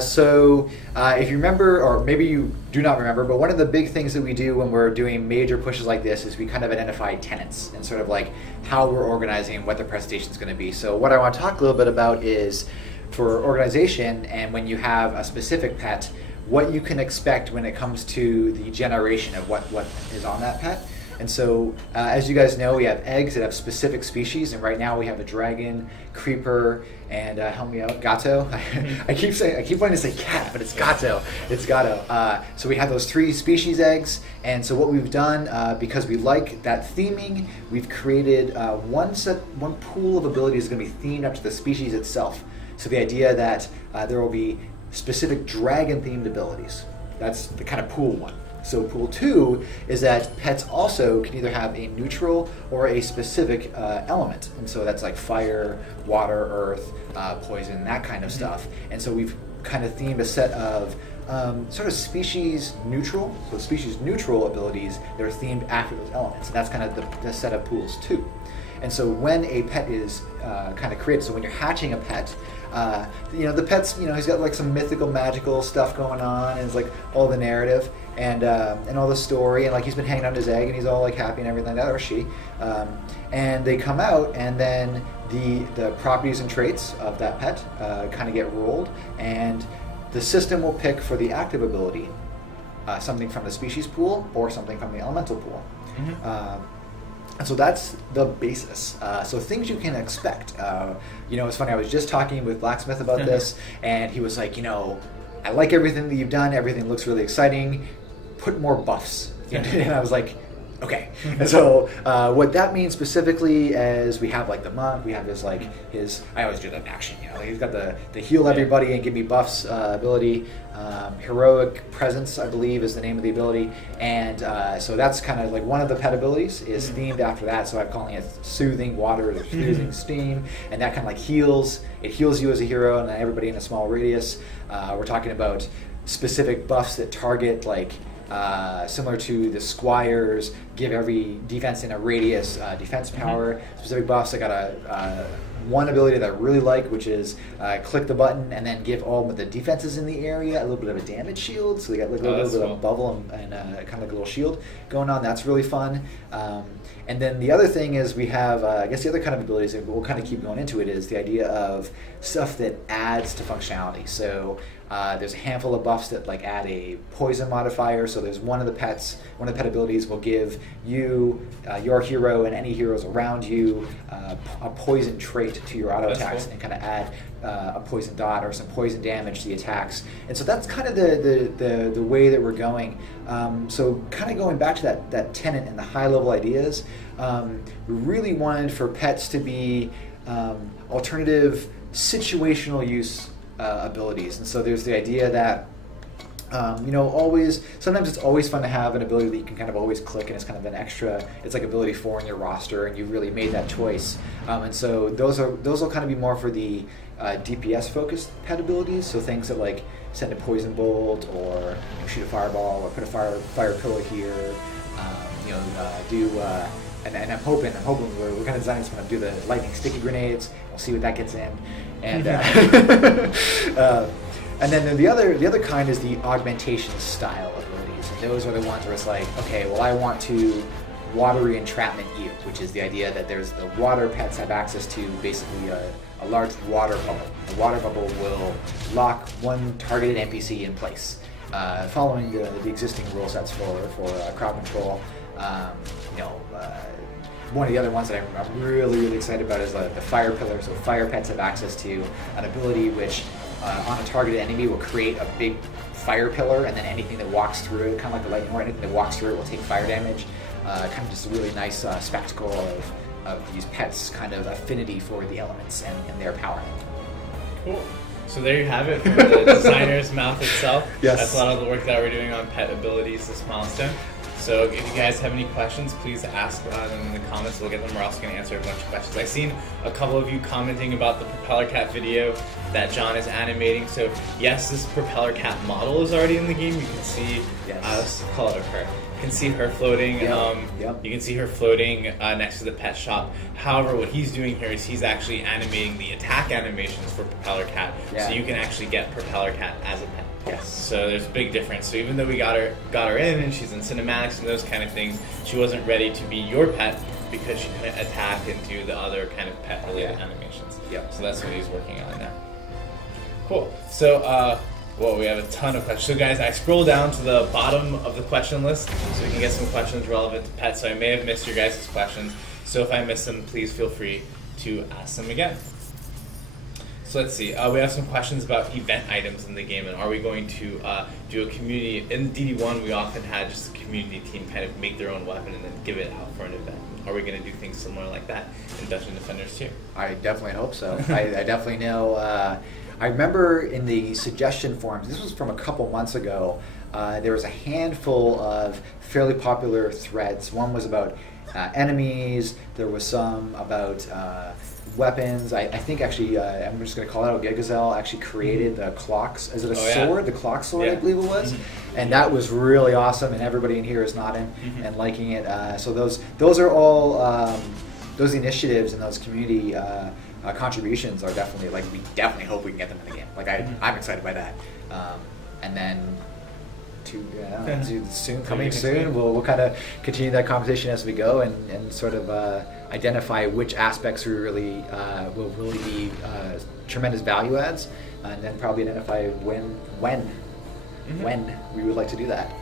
So if you remember, or maybe you do not remember, but one of the big things that we do when we're doing major pushes like this is we kind of identify tenets and sort of like how we're organizing and what the presentation is going to be. So what I want to talk a little bit about is for organization, and when you have a specific pet, what you can expect when it comes to the generation of what is on that pet. And so, as you guys know, we have eggs that have specific species, and right now we have a dragon, creeper, and help me out, gato. I keep wanting to say cat, but it's gato. It's gato. So we have those 3 species eggs, and so what we've done, because we like that theming, we've created one pool of abilities that's going to be themed up to the species itself. So the idea that there will be specific dragon-themed abilities. That's the kind of pool 1. So pool 2 is that pets also can either have a neutral or a specific element. And so that's like fire, water, earth, poison, that kind of stuff. And so we've kind of themed a set of sort of species neutral. So species neutral abilities that are themed after those elements. And that's kind of the set of pools too. And so when a pet is kind of created, so when you're hatching a pet, the pet's, he's got like some mythical, magical stuff going on, and it's like all the narrative and all the story, and like he's been hanging on his egg, and he's all like happy and everything like that, or she. And they come out, and then the properties and traits of that pet kind of get rolled, and the system will pick for the active ability something from the species pool or something from the elemental pool. And so that's the basis. So things you can expect. It's funny, I was just talking with Blacksmith about this, and he was like, I like everything that you've done. Everything looks really exciting. Put more buffs. And I was like, okay. And so what that means specifically is we have like the monk, we have I always do that in action, he's got the heal everybody and give me buffs ability. Heroic Presence, I believe, is the name of the ability, and so that's kind of like one of the pet abilities is themed after that. So I'm calling it Soothing Water, or Soothing Steam, and that kind of like heals. It heals you as a hero and everybody in a small radius. We're talking about specific buffs that target like. Similar to the Squires, give every defense in a radius defense power. Specific buffs. I got one ability that I really like, which is click the button and then give all of the defenses in the area a little bit of a damage shield. So they got like a little bit of a bubble and kind of like a little shield going on. That's really fun. And then the other thing is we have, I guess the other kind of abilities that we'll kind of keep going into it is the idea of stuff that adds to functionality. So there's a handful of buffs that like add a poison modifier. So there's one of the pet abilities will give you, your hero and any heroes around you, a poison trait to your auto attacks, cool. And kind of add a poison dot or some poison damage to the attacks. And so that's kind of the way that we're going. So kind of going back to that tenet and the high level ideas, we really wanted for pets to be alternative situational use abilities. And so there's the idea that sometimes it's always fun to have an ability that you can kind of always click, and it's kind of an extra, it's like ability 4 in your roster, and you've really made that choice. And so those will kind of be more for the DPS focused pet abilities, so things that like send a poison bolt or shoot a fireball or put a fire pillar here, and I'm hoping we're kind of designing to do the lightning sticky grenades. We'll see what that gets in, and and then the other kind is the augmentation style abilities. And those are the ones where it's like, okay, well I want to watery entrapment you, which is the idea that there's the water pets have access to basically a large water bubble. The water bubble will lock one targeted NPC in place, following the existing rule sets for crowd control. One of the other ones that I'm really excited about is the fire pillar. So fire pets have access to an ability which on a targeted enemy will create a big fire pillar, and then anything that walks through it, kind of like the lightning, or anything that walks through it will take fire damage. Kind of just a really nice spectacle of these pets' kind of affinity for the elements and their power. Cool. So there you have it from the designer's mouth itself. Yes. That's a lot of the work that we're doing on pet abilities this milestone. So if you guys have any questions, please ask them in the comments. We'll get them. We're also going to answer a bunch of questions. I've seen a couple of you commenting about the Propeller Cat video that John is animating. So yes, this Propeller Cat model is already in the game. You can see, let's call it a her. You can see her floating. You can see her floating next to the pet shop. However, what he's doing here is he's actually animating the attack animations for Propeller Cat, so you can actually get Propeller Cat as a pet. Yes. So there's a big difference. So even though we got her in, and she's in cinematics and those kind of things, she wasn't ready to be your pet because she couldn't attack and do the other kind of pet-related animations. Yep. So that's what he's working on now. Cool. So, well, we have a ton of questions. So guys, I scroll down to the bottom of the question list so we can get some questions relevant to pets. So I may have missed your guys' questions. So if I miss them, please feel free to ask them again. So let's see. We have some questions about event items in the game, and are we going to do a community? In DD1, we often had just a community team kind of make their own weapon and then give it out for an event. Are we going to do things similar like that in Dungeon Defenders 2? I definitely hope so. I definitely know. I remember in the suggestion forums, this was from a couple months ago, there was a handful of fairly popular threads. One was about enemies. There was some about weapons. I think actually, I'm just going to call it out, Gigazel actually created the clocks. Is it a sword? The clock sword, I believe it was. And that was really awesome, and everybody in here is nodding and liking it. So those are all, those initiatives and those community contributions are definitely, like, we definitely hope we can get them in the game. Like, I'm excited by that. And then coming soon, we'll kind of continue that conversation as we go and sort of identify which aspects we really will really be tremendous value adds, and then probably identify when we would like to do that.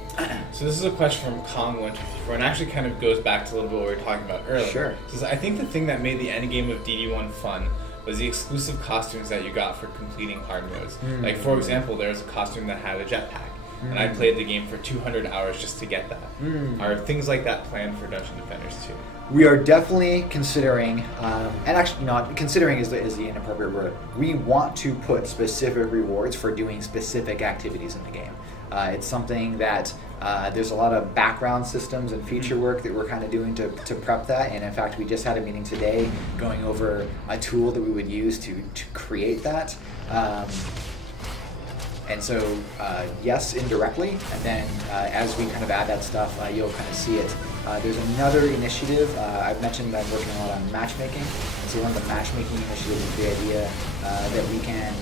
So this is a question from Kong154, and actually kind of goes back to a little bit what we were talking about earlier. Sure. It says, I think the thing that made the endgame of DD1 fun was the exclusive costumes that you got for completing hard modes. Like, for example, there was a costume that had a jetpack, and I played the game for 200 hours just to get that. Are things like that planned for Dungeon Defenders 2? We are definitely considering, and actually not considering is the inappropriate word. We want to put specific rewards for doing specific activities in the game. It's something that there's a lot of background systems and feature work that we're kind of doing to prep that. And in fact, we just had a meeting today going over a tool that we would use to create that. And so, yes, indirectly, and then as we kind of add that stuff, you'll kind of see it. There's another initiative. I've mentioned I'm working a lot on matchmaking. And so one of the matchmaking initiatives is the idea that we can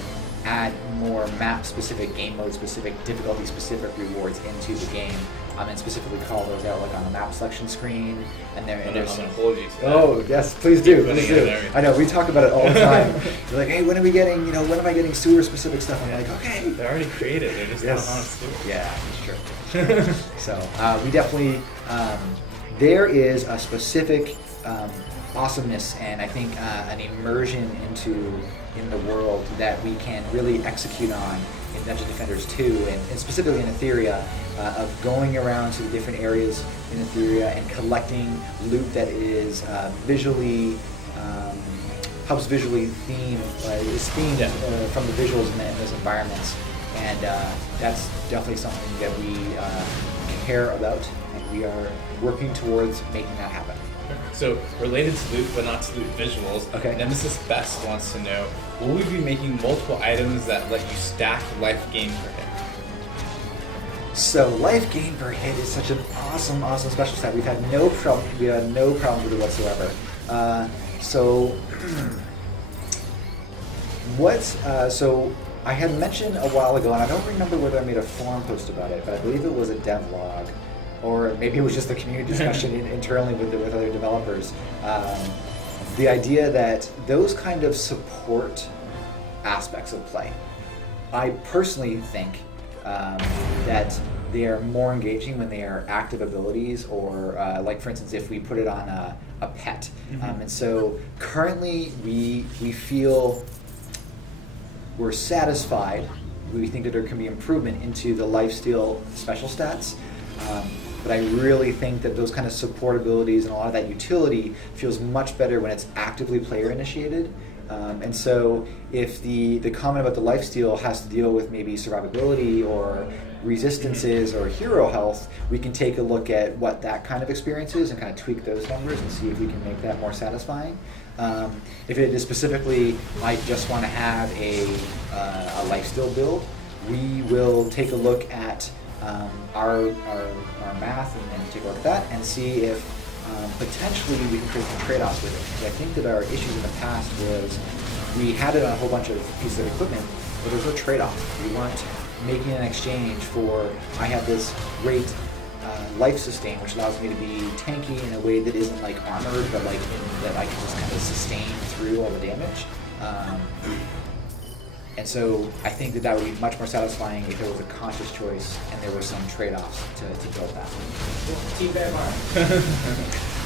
add more map-specific, game mode-specific, difficulty-specific rewards into the game, and specifically call those out like on the map selection screen. And there's I'm gonna hold you to that. Oh yes, please do. Please do. I know we talk about it all the time. They're like, hey, when are we getting? When am I getting sewer-specific stuff? I'm like, okay. They're already created. They're just not honest to it. Yeah, that's true. So we definitely there is a specific awesomeness and I think an immersion in the world that we can really execute on in Dungeon Defenders 2 and specifically in Etheria, of going around to the different areas in Etheria and collecting loot that is visually helps visually is themed from the visuals in those environments, and that's definitely something that we care about, and we are working towards making that happen. So, related to loot, but not to loot visuals, okay. Nemesis Best wants to know, will we be making multiple items that let you stack life gain per hit? So, life gain per hit is such an awesome special stat. We've had no problem with it whatsoever. So I had mentioned a while ago, and I don't remember whether I made a forum post about it, but I believe it was a devlog, or maybe it was just a community discussion internally with other developers. The idea that those kind of support aspects of play, I personally think that they are more engaging when they are active abilities, or like for instance, if we put it on a pet. And so currently we feel we're satisfied. We think that there can be improvement into the lifesteal special stats. But I really think that those kind of support abilities and a lot of that utility feels much better when it's actively player initiated. And so if the comment about the lifesteal has to deal with maybe survivability or resistances or hero health, we can take a look at what that kind of experience is and kind of tweak those numbers and see if we can make that more satisfying. If it is specifically, I just want to have a lifesteal build, we will take a look at our math and take a look at that and see if potentially we can create some trade-offs with it. Because I think that our issues in the past was we had it on a whole bunch of pieces of equipment, but there's no trade-off. We weren't making an exchange for, I have this great life sustain, which allows me to be tanky in a way that isn't like armored, but like that I can just kind of sustain through all the damage. And so I think that would be much more satisfying if there was a conscious choice and there were some trade-offs to build that. Team Vampire.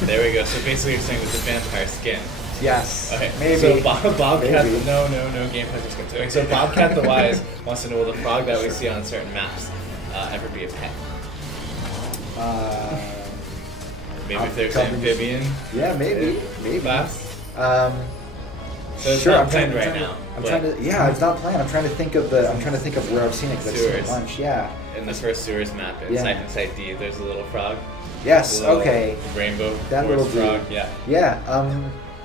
There we go. So basically you're saying with the vampire skin. Yes. Okay. Maybe. So Bobcat, Maybe. no gameplay skins. Okay, so Bobcat the Wise wants to know, will the frog that we see on certain maps ever be a pet? Maybe if there's amphibian. Yeah, maybe. Class. So it's sure, not I'm trying planned right now. I'm trying to. Yeah, it's not planned. I'm trying to think of where I've seen it because I've seen it a bunch. Yeah. in the first sewers map in Site D, there's a little frog. Yes. Little Okay. Rainbow. That little frog. dude. Yeah. Yeah.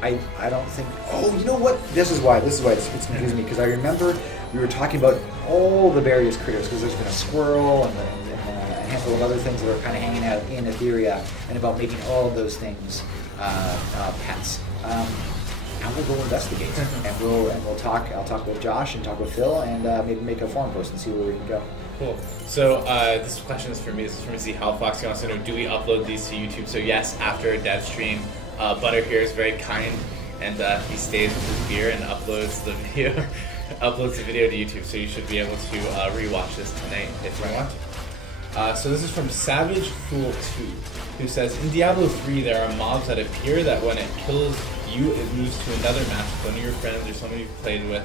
I don't think. Oh, you know what? This is why it's confusing me, because I remember we were talking about all the various critters, because there's been a squirrel and a handful of other things that are kind of hanging out in Etheria, and about making all of those things pets. And we'll go investigate, and we'll talk. I'll talk with Josh and talk with Phil, and maybe make a forum post and see where we can go. Cool. So this question is for me. This is from Z Halfox. He wants to know: do we upload these to YouTube? So yes, after a dev stream, Butter here is very kind, and he stays with his beer and uploads the video. Uploads the video to YouTube. So you should be able to rewatch this tonight if you want to. So this is from Savage Fool 2, who says, in Diablo 3 there are mobs that appear that when it kills you, it moves to another match with one of your friends or someone you've played with,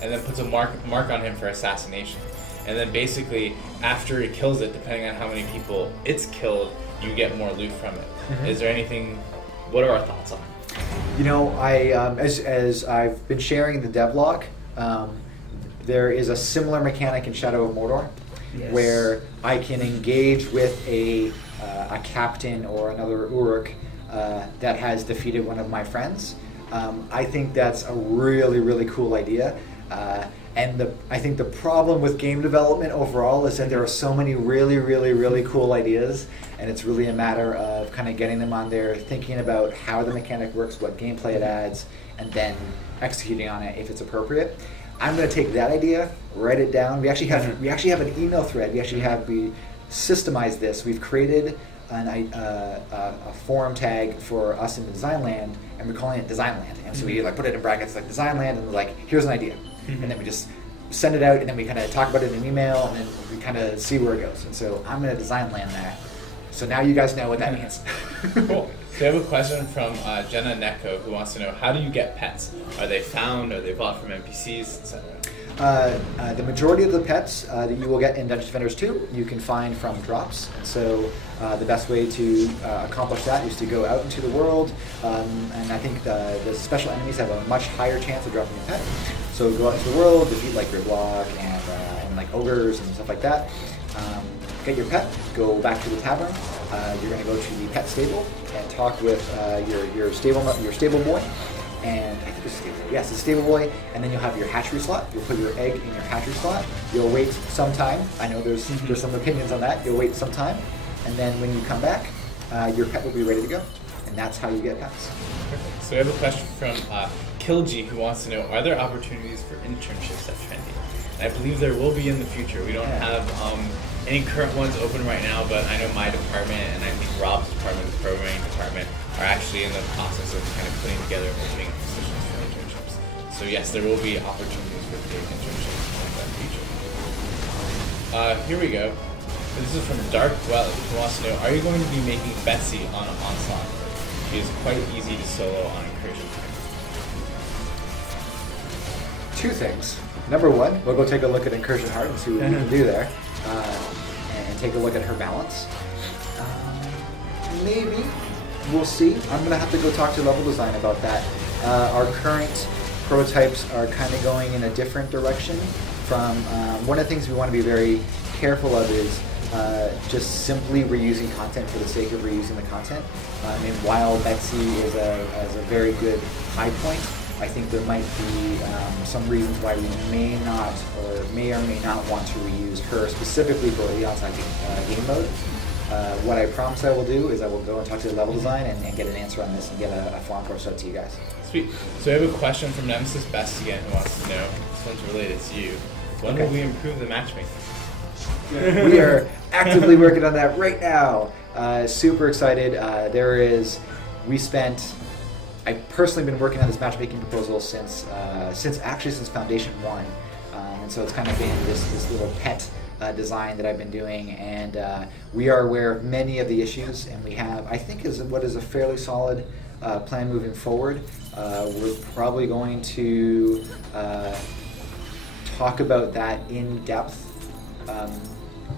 and then puts a mark on him for assassination. And then basically, after it kills it, depending on how many people it's killed, you get more loot from it. Mm-hmm. Is there anything, what are our thoughts on it? You know, as I've been sharing the devlog, there is a similar mechanic in Shadow of Mordor, where I can engage with a captain or another Uruk that has defeated one of my friends. I think that's a really, really cool idea. And I think the problem with game development overall is that there are so many really, really, really cool ideas, and it's really a matter of kind of getting them on there, thinking about how the mechanic works, what gameplay it adds, and then executing on it if it's appropriate. I'm going to take that idea, write it down. We actually have an email thread. We systemized this. We've created a forum tag for us in Designland, and we're calling it Designland. And so we put it in brackets like Designland, and we're like, here's an idea. And then we just send it out, and then we kind of talk about it in an email, and then we kind of see where it goes. And so I'm going to Designland that. So now you guys know what that means. Cool. So I have a question from Jenna Neko, who wants to know, how do you get pets? Are they found? Are they bought from NPCs, etc.? The majority of the pets that you will get in Dungeons Defenders 2, you can find from drops. And so the best way to accomplish that is to go out into the world. And I think the special enemies have a much higher chance of dropping a pet. So go out into the world, defeat like Gridlock and like ogres and stuff like that. Get your pet, go back to the tavern. You're going to go to the pet stable and talk with your stable boy. And I think it's stable. Yes, it's stable boy. And then you'll have your hatchery slot. You'll put your egg in your hatchery slot. You'll wait some time. I know there's some opinions on that. You'll wait some time, and then when you come back, your pet will be ready to go. And that's how you get pets. Perfect. So we have a question from Kilji, who wants to know, are there opportunities for internships at Trendy? And I believe there will be in the future. We don't have any current ones open right now, but I know my department and I think Rob's department, the programming department, are actually in the process of kind of putting together opening positions for internships. So yes, there will be opportunities for paid internships in the future. Here we go. This is from Dark Dwelly, who wants to know, are you going to be making Betsy on an Onslaught? She is quite easy to solo on Incursion Time. Two things. Number one, we'll go take a look at Incursion Heart and see what we can do there. And take a look at her balance. Maybe. We'll see. I'm going to have to go talk to Level Design about that. Our current prototypes are kind of going in a different direction from... one of the things we want to be very careful of is just simply reusing content for the sake of reusing the content. And while Betsy is a very good high point, I think there might be some reasons why we may or may not want to reuse her specifically for the outside game mode. What I promise I will do is I will go and talk to the Level Design and get an answer on this and get a forum course out to you guys. Sweet. So I have a question from Nemesis Best again, who wants to know, this one's related to you. When will we improve the matchmaking? We are actively working on that right now. Super excited. I've personally been working on this matchmaking proposal since Foundation 1. And so it's kind of been this little pet design that I've been doing, and we are aware of many of the issues, and we have, I think, what is a fairly solid plan moving forward. We're probably going to talk about that in depth,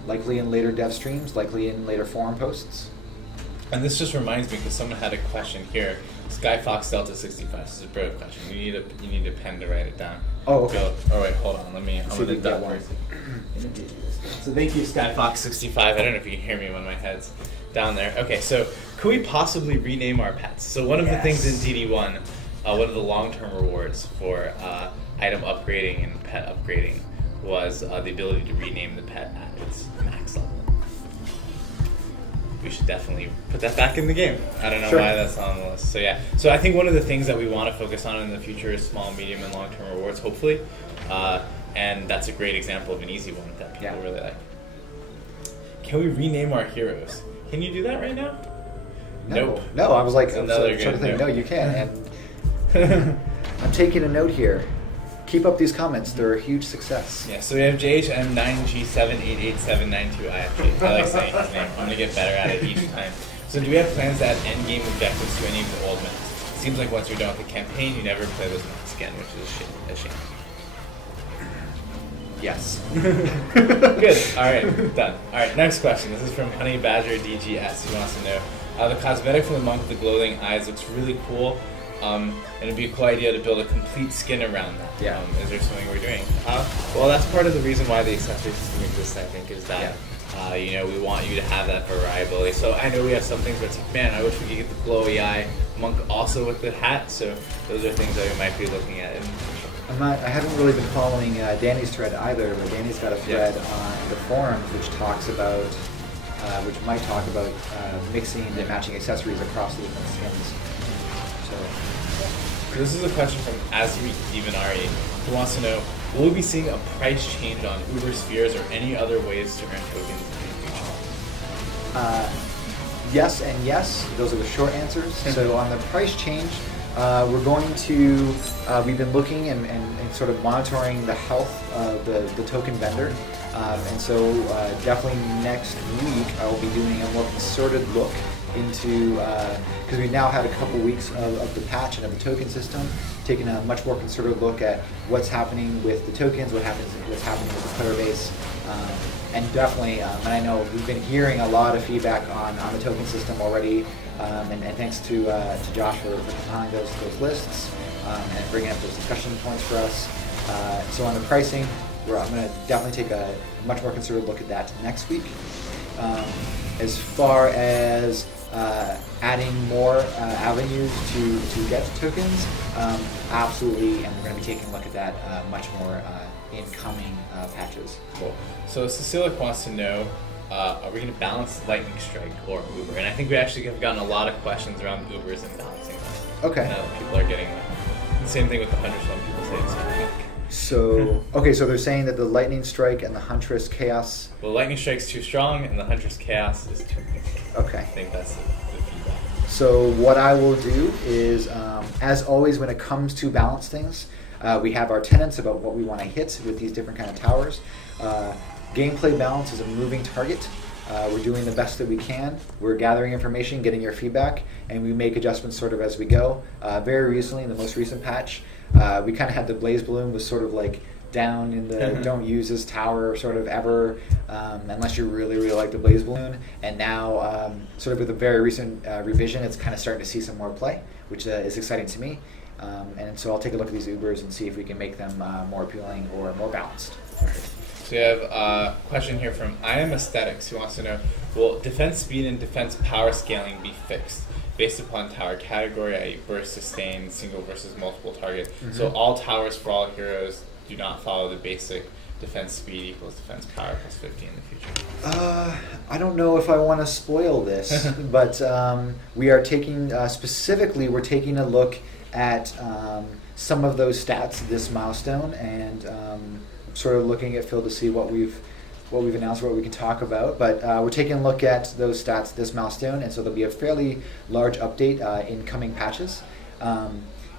likely in later dev streams, likely in later forum posts. And this just reminds me, because someone had a question here. Skyfox Delta 65. This is a brilliant question. You need a pen to write it down. Oh, okay. go. Oh wait, hold on. I'm See if gonna we can duck get one. So thank you, SkyFox65. I don't know if you can hear me when my head's down there. Okay, so could we possibly rename our pets? So one of the things in DD1, one of the long-term rewards for item upgrading and pet upgrading was the ability to rename the pet at its max level. We should definitely put that back in the game. I don't know why that's on the list. So yeah, so I think one of the things that we want to focus on in the future is small, medium, and long-term rewards, hopefully. And that's a great example of an easy one that people really like. Can we rename our heroes? Can you do that right now? Nope. No, I was like, another sort of thing. nope. No, you can't. And I'm taking a note here. Keep up these comments. They're a huge success. Yeah, so we have JHM9G7888792IFG. I like saying his name. I'm going to get better at it each time. So do we have plans to add endgame objectives to any of the old maps? It seems like once you're done with the campaign, you never play those maps again, which is a shame. Yes. Good. All right, done. All right, next question. This is from Honey Badger DGS, who wants to know, the cosmetic from the monk with the glowing eyes looks really cool. And it'd be a cool idea to build a complete skin around that. Yeah. Is there something we're doing? Well, that's part of the reason why the accessory system exists, I think, is that you know, we want you to have that variability. So I know we have some things where it's like, man, I wish we could get the glowy eye monk also with the hat. So those are things that we might be looking at. I haven't really been following Danny's thread either, but Danny's got a thread on the forums which talks about, which might talk about mixing and matching accessories across the different skins. So this is a question from Azri Divanari, who wants to know, will we be seeing a price change on Uber Spheres or any other ways to earn tokens in the future? Yes and yes. Those are the short answers. So on the price change, we're going to, we've been looking and sort of monitoring the health of the token vendor. And so definitely next week I will be doing a more concerted look into, because we've now had a couple weeks of the patch and of the token system, taking a much more concerted look at what's happening with the tokens, what's happening with the player base. And definitely, and I know we've been hearing a lot of feedback on the token system already, and thanks to Josh for compiling those lists and bringing up those discussion points for us. So on the pricing, I'm going to definitely take a much more considered look at that next week. As far as adding more avenues to get tokens, absolutely, and we're going to be taking a look at that much more in coming patches. Cool. So Cecilia wants to know, are we going to balance Lightning Strike or Uber? And I think we actually have gotten a lot of questions around Ubers and balancing them. Okay. Now that people are getting that. The same thing with the Huntress one, people say the same thing. So, okay, so they're saying that the Lightning Strike and the Huntress Chaos... Well, Lightning Strike's too strong and the Huntress Chaos is too weak. Okay. I think that's the feedback. So what I will do is, as always, when it comes to balance things, we have our tenets about what we want to hit with these different kind of towers. Gameplay balance is a moving target. We're doing the best that we can. We're gathering information, getting your feedback, and we make adjustments sort of as we go. Very recently, in the most recent patch, we kind of had the Blaze Balloon was sort of like down in the don't use this tower sort of ever, unless you really, really like the Blaze Balloon. And now, sort of with a very recent revision, it's kind of starting to see some more play, which is exciting to me. And so I'll take a look at these Ubers and see if we can make them more appealing or more balanced. So we have a question here from I Am Aesthetics, who wants to know, will defense speed and defense power scaling be fixed based upon tower category, i.e. burst, sustain, single versus multiple target? So all towers for all heroes do not follow the basic defense speed equals defense power plus 50 in the future? I don't know if I want to spoil this, but we are taking, specifically, we're taking a look at some of those stats this milestone, and sort of looking at Phil to see what we've announced, what we can talk about. But we're taking a look at those stats this milestone, and so there'll be a fairly large update in coming patches.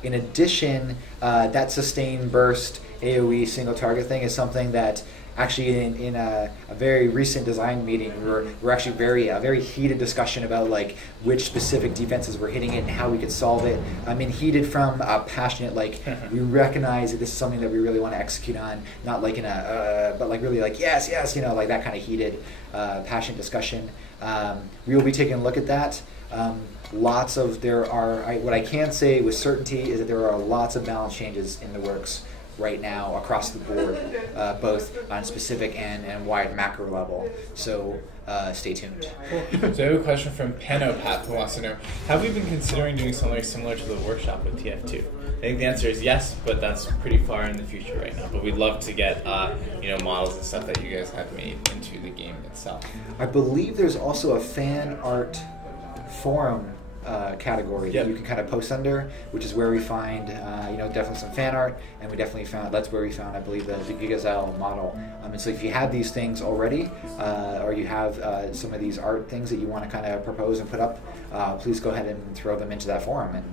In addition, that sustain burst AoE single target thing is something that actually in a very recent design meeting we're actually very heated discussion about like which specific defenses we're hitting it and how we could solve it. I mean, heated from passionate, like we recognize that this is something that we really want to execute on, not like in a but like really like yes, you know, like that kind of heated passionate discussion. We will be taking a look at that. What I can say with certainty is that there are lots of balance changes in the works right now across the board, both on specific and wide macro level. So stay tuned. Cool. So I have a question from Panopath who wants to know, have we been considering doing something similar to the workshop with TF2? I think the answer is yes, but that's pretty far in the future right now. But we'd love to get models and stuff that you guys have made into the game itself. I believe there's also a fan art forum category that you can kind of post under, which is where we find definitely some fan art, and we definitely found that's where we found, I believe, the Gigazelle model. And so if you have these things already, or you have some of these art things that you want to kind of propose and put up, please go ahead and throw them into that forum. And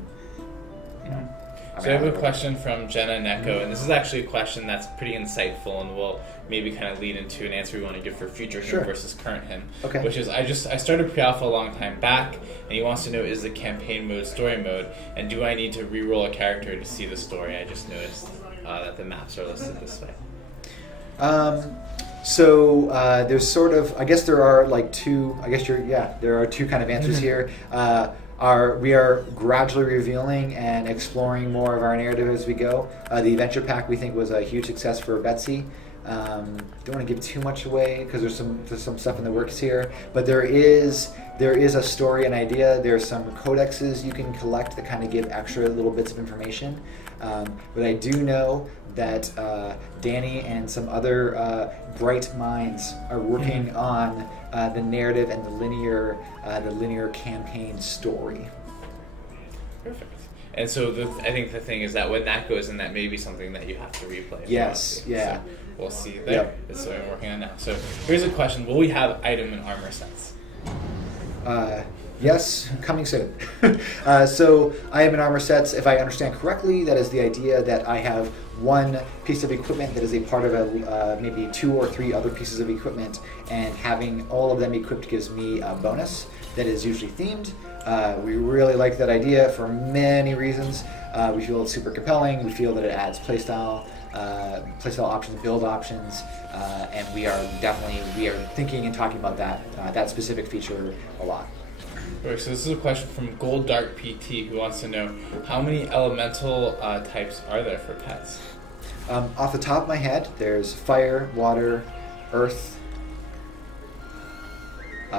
so I have a question from Jenna Neko, and this is actually a question that's pretty insightful and will maybe kind of lead into an answer we want to give for future him versus current him. Okay. Which is, I started pre-alpha a long time back, and he wants to know, is the campaign mode story mode, and do I need to re-roll a character to see the story? I just noticed that the maps are listed this way. So there's sort of, I guess there are like two, there are two kind of answers here. We are gradually revealing and exploring more of our narrative as we go. The adventure pack we think was a huge success for Betsy. Don't want to give too much away because there's some stuff in the works here, but there is a story and idea. There's some codexes you can collect that kind of give extra little bits of information. But I do know that Danny and some other bright minds are working on the narrative and the linear campaign story. Perfect. And so I think the thing is that when that goes in, that may be something that you have to replay. Yes, yeah. So we'll see there. Yep. That's what I'm working on now. So here's a question. Will we have item and armor sets? Yes, coming soon. So I am in armor sets. If I understand correctly, that is the idea that I have one piece of equipment that is a part of maybe 2 or 3 other pieces of equipment, and having all of them equipped gives me a bonus that is usually themed. We really like that idea for many reasons. We feel it's super compelling. We feel that it adds playstyle options, build options, and we are thinking and talking about that specific feature a lot. Right, so this is a question from Gold Dark PT who wants to know, how many elemental types are there for pets? Off the top of my head, there's fire, water, earth,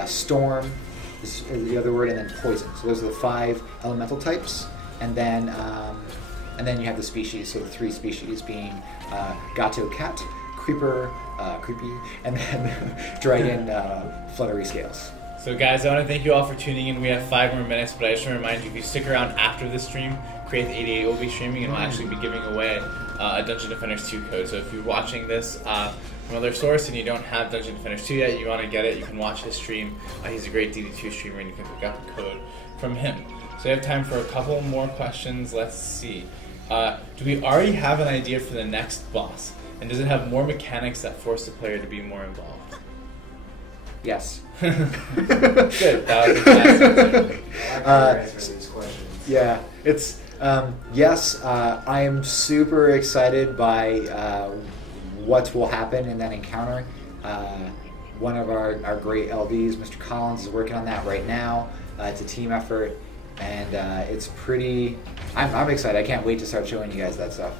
storm is the other word, and then poison. So those are the 5 elemental types, and then you have the species. So the 3 species being Gato cat, creeper, creepy, and then dragon, fluttery scales. So guys, I want to thank you all for tuning in. We have 5 more minutes, but I just want to remind you, if you stick around after the stream, Create 88 will be streaming, and we'll actually be giving away a Dungeon Defenders 2 code. So if you're watching this from another source and you don't have Dungeon Defenders 2 yet, you want to get it, you can watch his stream. He's a great DD2 streamer, and you can pick up the code from him. So we have time for a couple more questions. Let's see. Do we already have an idea for the next boss? And does it have more mechanics that force the player to be more involved? Yes. Good. That was a answer. Yeah, it's yes. I am super excited by what will happen in that encounter. One of our great LDs, Mr. Collins, is working on that right now. It's a team effort, and it's pretty. I'm excited. I can't wait to start showing you guys that stuff.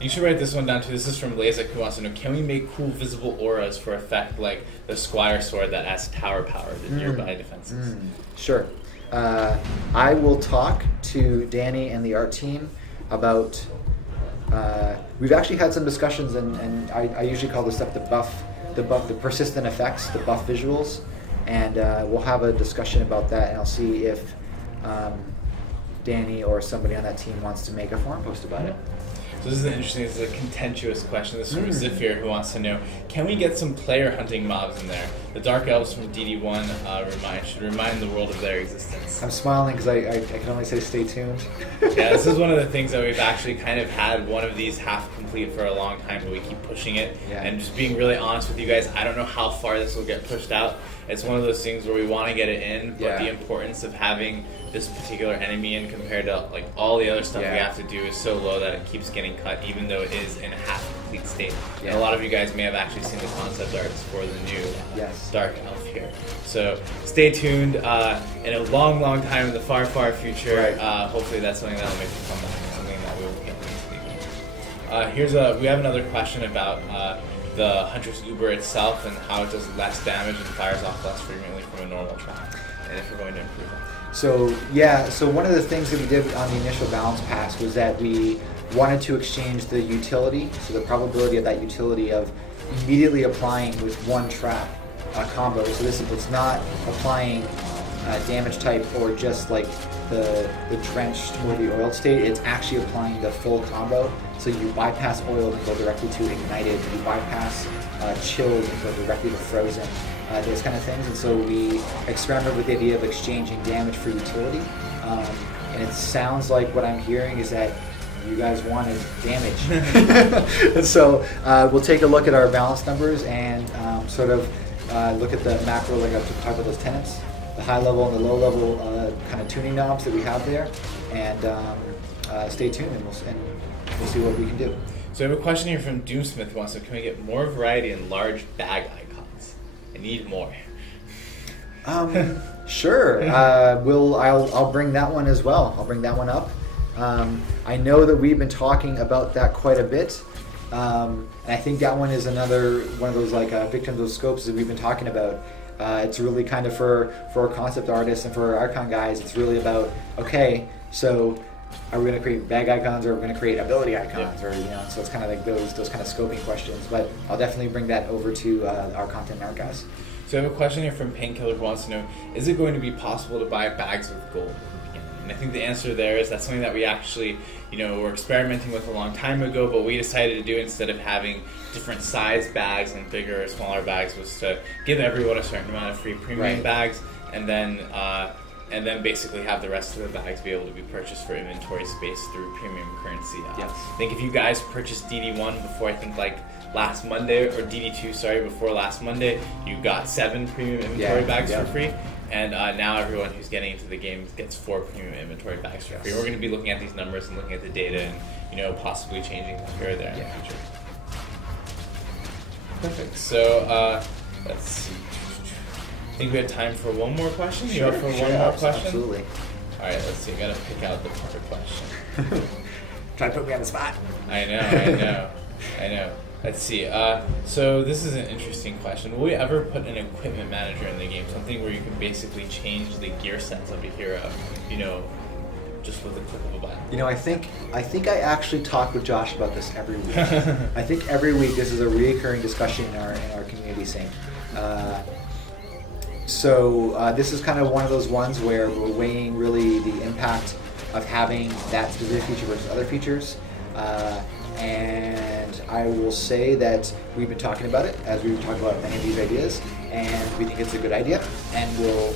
You should write this one down too. This is from Lazek, who wants to know, can we make cool visible auras for effect like the Squire sword that adds tower power to nearby defenses? Sure. I will talk to Danny and the art team about... we've actually had some discussions, and I usually call this stuff the persistent effects, the buff visuals, and we'll have a discussion about that, and I'll see if Danny or somebody on that team wants to make a forum post about it. So this is a contentious question. This is from Zephyr, who wants to know, can we get some player hunting mobs in there? The Dark Elves from DD1 should remind the world of their existence. I'm smiling because I can only say stay tuned. Yeah, this is one of the things that we've actually kind of had one of these half complete for a long time, but we keep pushing it. Yeah. And just being really honest with you guys, I don't know how far this will get pushed out. It's one of those things where we want to get it in, but the importance of having this particular enemy in compared to like all the other stuff we have to do is so low that it keeps getting cut, even though it is in a half-complete state. Yeah. And a lot of you guys may have actually seen the concept arts for the new Dark Elf here. So stay tuned. In a long, long time in the far, far future, hopefully that's something that will make a comeback, something that we will get into. We have another question about the Huntress Uber itself and how it does less damage and fires off less frequently from a normal trap, and if we're going to improve it. So yeah, so one of the things that we did on the initial balance pass was that we wanted to exchange the utility, so the probability of that utility of immediately applying with one trap combo. So it's not applying damage type or just like the drenched or the oiled state. It's actually applying the full combo. So you bypass oiled and go directly to ignited. You bypass chilled and go directly to frozen. Those kind of things. And so we experimented with the idea of exchanging damage for utility. And it sounds like what I'm hearing is that you guys wanted damage. And so we'll take a look at our balance numbers and sort of look at the macro, like I've talked about those tenants, the high level and the low level kind of tuning knobs that we have there, and stay tuned and we'll see what we can do. So I have a question here from Doomsmith who wants to, can we get more variety in large bag icons? I need more. Sure. I'll bring that one as well. I'll bring that one up. I know that we've been talking about that quite a bit. And I think that one is another one of those like victims of scopes that we've been talking about. It's really kind of for our concept artists and for our icon guys, it's really about, okay, so are we going to create bag icons or are we going to create ability icons? Yeah. Or, you know, so it's kind of like those kind of scoping questions. But I'll definitely bring that over to our content and art guys. So I have a question here from Painkiller who wants to know, is it going to be possible to buy bags with gold? And I think the answer there is that's something that we actually, were experimenting with a long time ago, but we decided to do instead of having different size bags and bigger or smaller bags was to give everyone a certain amount of free premium bags, and then basically have the rest of the bags be able to be purchased for inventory space through premium currency. Yes. I think if you guys purchased DD1 before last Monday, or DD2, before last Monday, you got 7 premium inventory bags for free. And now everyone who's getting into the game gets 4 premium inventory bags for free. We're going to be looking at these numbers and looking at the data and, possibly changing them here or there in the future. Perfect. So, let's see. I think we have time for one more question. Sure, one more question? Absolutely. All right, let's see. I got to pick out the perfect question. Try to put me on the spot. I know. Let's see. So this is an interesting question. Will we ever put an equipment manager in the game? Something where you can basically change the gear sets of a hero, just with a click of a button. I think I actually talk with Josh about this every week. I think every week this is a recurring discussion in our community scene. So this is kind of one of those ones where we're weighing really the impact of having that specific feature versus other features. And I will say that we've been talking about it as we've talked about many of these ideas, and we think it's a good idea, and we'll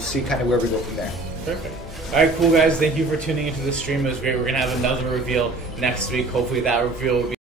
see kind of where we go from there. Perfect. All right, cool guys. Thank you for tuning into the stream. It was great. We're gonna have another reveal next week. Hopefully that reveal will be